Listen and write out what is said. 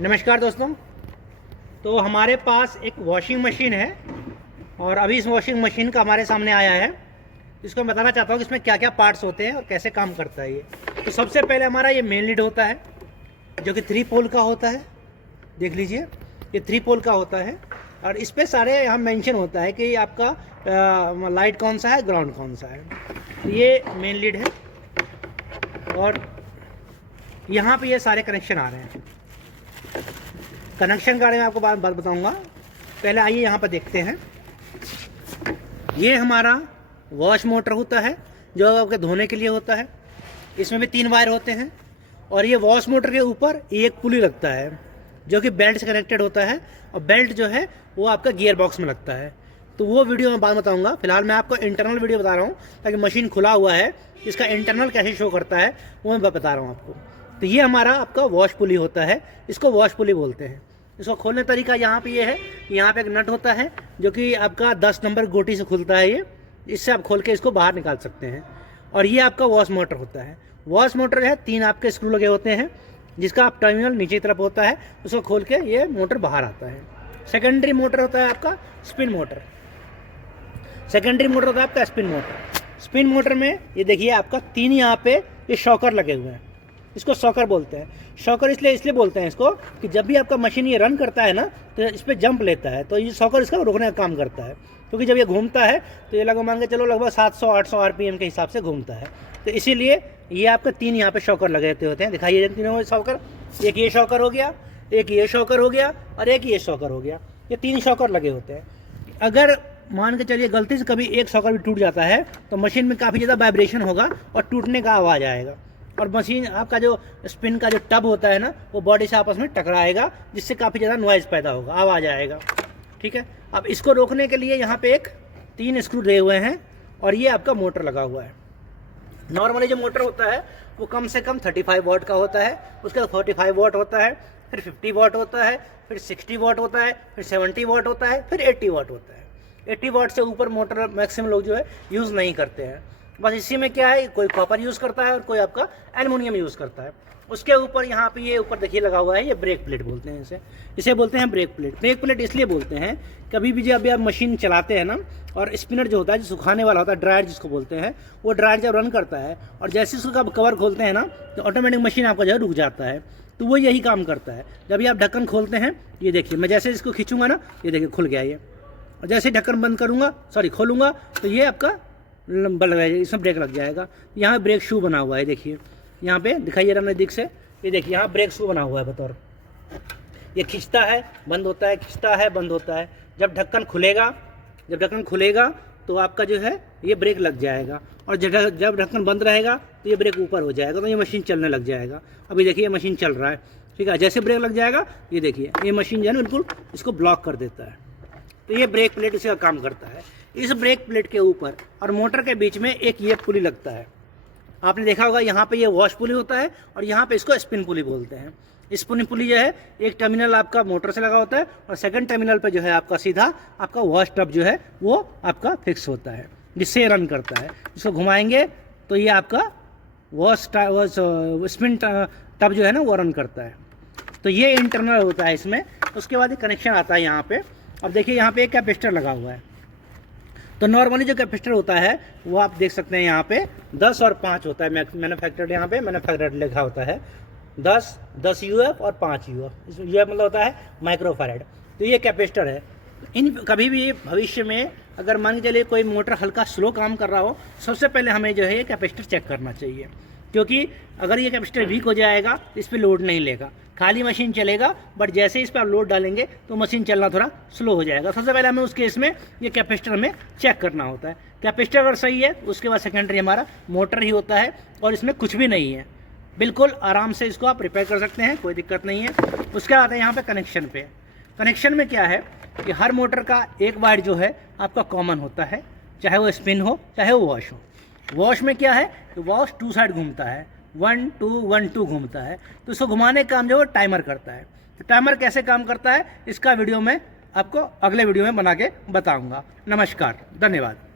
नमस्कार दोस्तों। तो हमारे पास एक वॉशिंग मशीन है और अभी इस वॉशिंग मशीन का हमारे सामने आया है। इसको मैं बताना चाहता हूँ कि इसमें क्या क्या पार्ट्स होते हैं और कैसे काम करता है ये। तो सबसे पहले हमारा ये मेन लीड होता है जो कि 3 पोल का होता है। देख लीजिए, ये 3 पोल का होता है और इस पर सारे यहाँ मेंशन होता है कि आपका लाइट कौन सा है, ग्राउंड कौन सा है। तो ये मेन लीड है और यहाँ पे ये सारे कनेक्शन आ रहे हैं। कनेक्शन के बारे में आपको बात बताऊंगा। पहले आइए यहाँ पर देखते हैं। ये हमारा वॉश मोटर होता है जो आपके धोने के लिए होता है। इसमें भी 3 वायर होते हैं और ये वॉश मोटर के ऊपर एक पुली लगता है जो कि बेल्ट से कनेक्टेड होता है और बेल्ट जो है वो आपका गियर बॉक्स में लगता है। तो वो वीडियो मैं बाद बताऊंगा। फिलहाल मैं आपको इंटरनल वीडियो बता रहा हूँ ताकि मशीन खुला हुआ है, इसका इंटरनल कैसे शो करता है वो मैं बता रहा हूँ आपको। तो ये हमारा आपका वॉश पुली होता है, इसको वॉश पुली बोलते हैं। इसको खोलने तरीका यहाँ पे ये है, यहाँ पे एक नट होता है जो कि आपका 10 नंबर गोटी से खुलता है। ये इससे आप खोल के इसको बाहर निकाल सकते हैं। और ये आपका वॉश मोटर होता है। वॉश मोटर है 3 आपके स्क्रू लगे होते हैं जिसका आप टर्मिनल नीचे की तरफ होता है, उसको खोल के ये मोटर बाहर आता है। सेकेंडरी मोटर होता है आपका स्पिन मोटर। सेकेंडरी मोटर होता है आपका स्पिन मोटर। स्पिन मोटर में ये देखिए आपका 3 यहाँ पे ये शॉकर लगे हुए हैं, इसको शॉकर बोलते हैं। शॉकर इसलिए बोलते हैं इसको कि जब भी आपका मशीन ये रन करता है ना तो इस पर जंप लेता है, तो ये शॉकर इसका रोकने का काम करता है। क्योंकि जब ये घूमता है तो ये लगभग मान के चलो लगभग 700-800 आरपीएम के हिसाब से घूमता है। तो इसीलिए ये आपके 3 यहाँ पे शॉकर लगे होते हैं। दिखाइए तीनों शॉकर, एक ये शॉकर हो गया, एक ये शॉकर हो गया और एक ये शॉकर हो गया। ये 3 शॉकर लगे होते हैं। अगर मान के चलिए गलती से कभी एक शॉकर भी टूट जाता है तो मशीन में काफ़ी ज़्यादा वाइब्रेशन होगा और टूटने का आवाज़ आएगा और मशीन आपका जो स्पिन का जो टब होता है ना वो बॉडी से आपस में टकराएगा, जिससे काफ़ी ज़्यादा नॉइज़ पैदा होगा, आवाज़ आएगा। ठीक है, अब इसको रोकने के लिए यहाँ पे एक 3 स्क्रू दिए हुए हैं और ये आपका मोटर लगा हुआ है। नॉर्मली जो मोटर होता है वो कम से कम 35 वॉट का होता है, उसका 45 वॉट होता है, फिर 50 वॉट होता है, फिर 60 वॉट होता है, फिर 70 वॉट होता है, फिर 80 वॉट होता है। 80 वॉट से ऊपर मोटर मैक्सिमम लोग जो है यूज़ नहीं करते हैं। बस इसी में क्या है, कोई कॉपर यूज़ करता है और कोई आपका एल्युमिनियम यूज़ करता है। उसके ऊपर यहाँ पे ये ऊपर देखिए लगा हुआ है, ये ब्रेक प्लेट बोलते हैं इसे बोलते हैं ब्रेक प्लेट। ब्रेक प्लेट इसलिए बोलते हैं, कभी भी जब आप मशीन चलाते हैं ना और स्पिनर जो होता है, जो सुखाने वाला होता है, ड्रायर जिसको बोलते हैं, वो ड्रायर जब रन करता है और जैसे उसका कवर खोलते हैं ना तो ऑटोमेटिक मशीन आपका जो है रुक जाता है। तो वो यही काम करता है। जब भी आप ढक्कन खोलते हैं, ये देखिए मैं जैसे इसको खींचूंगा ना, ये देखिए खुल गया ये, और जैसे ढक्कन बंद करूँगा खोलूँगा तो ये आपका लंबा लग जाएगा, इसमें ब्रेक लग जाएगा। यहाँ ब्रेक शू बना हुआ है, देखिए यहाँ पे दिखाइए रहा नज़दीक से, ये देखिए यहाँ ब्रेक शू बना हुआ है बतौर। ये खींचता है बंद होता है, खींचता है बंद होता है। जब ढक्कन खुलेगा तो आपका जो है ये ब्रेक लग जाएगा और जब ढक्कन बंद रहेगा तो ये ब्रेक ऊपर हो जाएगा, तो ये मशीन चलने लग जाएगा। अभी देखिए ये मशीन चल रहा है, ठीक है। जैसे ब्रेक लग जाएगा ये देखिए ये मशीन जो है ना बिल्कुल इसको ब्लॉक कर देता है। तो ये ब्रेक प्लेट इसी का काम करता है। इस ब्रेक प्लेट के ऊपर और मोटर के बीच में एक ये पुली लगता है। आपने देखा होगा यहाँ पे ये वॉश पुली होता है और यहाँ पे इसको स्पिन पुली बोलते हैं। स्पिन पुली जो है एक टर्मिनल आपका मोटर से लगा होता है और सेकंड टर्मिनल पे जो है आपका सीधा आपका वॉश टब जो है वो आपका फिक्स होता है, जिससे रन करता है। इसको घुमाएंगे तो ये आपका स्पिन टब जो है ना वो रन करता है। तो ये इंटरनल होता है इसमें। उसके बाद ये कनेक्शन आता है यहाँ पे। अब देखिए यहाँ पे एक कैपेसिटर लगा हुआ है। तो नॉर्मली जो कैपेसिटर होता है वो आप देख सकते हैं यहाँ पे 10 और 5 होता है। मैन्युफैक्चर्ड यहाँ पे मैन्युफैक्चर्ड लिखा होता है 10 यूएफ और 5 यूएफ। यूएफ मतलब होता है माइक्रोफैराड। तो ये कैपेसिटर है। इन कभी भी भविष्य में अगर मान के चलिए कोई मोटर हल्का स्लो काम कर रहा हो, सबसे पहले हमें जो है ये कैपेसिटर चेक करना चाहिए, क्योंकि अगर ये कैपेसिटर वीक हो जाएगा तो इस पर लोड नहीं लेगा, खाली मशीन चलेगा। बट जैसे ही इस पर आप लोड डालेंगे तो मशीन चलना थोड़ा स्लो हो जाएगा। सबसे पहले हमें उस केस में ये कैपेसिटर हमें चेक करना होता है। कैपेसिटर अगर सही है उसके बाद सेकेंडरी हमारा मोटर ही होता है और इसमें कुछ भी नहीं है। बिल्कुल आराम से इसको आप रिपेयर कर सकते हैं, कोई दिक्कत नहीं है। उसके बाद है यहाँ पे कनेक्शन पे। कनेक्शन में क्या है कि हर मोटर का एक वायर जो है आपका कॉमन होता है, चाहे वो स्पिन हो चाहे वो वॉश हो। वॉश में क्या है कि वॉश 2 साइड घूमता है, 1 2 1 2 घूमता है। तो इसको घुमाने का काम जो है टाइमर करता है। तो टाइमर कैसे काम करता है इसका वीडियो मैं आपको अगले वीडियो में बना के बताऊंगा। नमस्कार, धन्यवाद।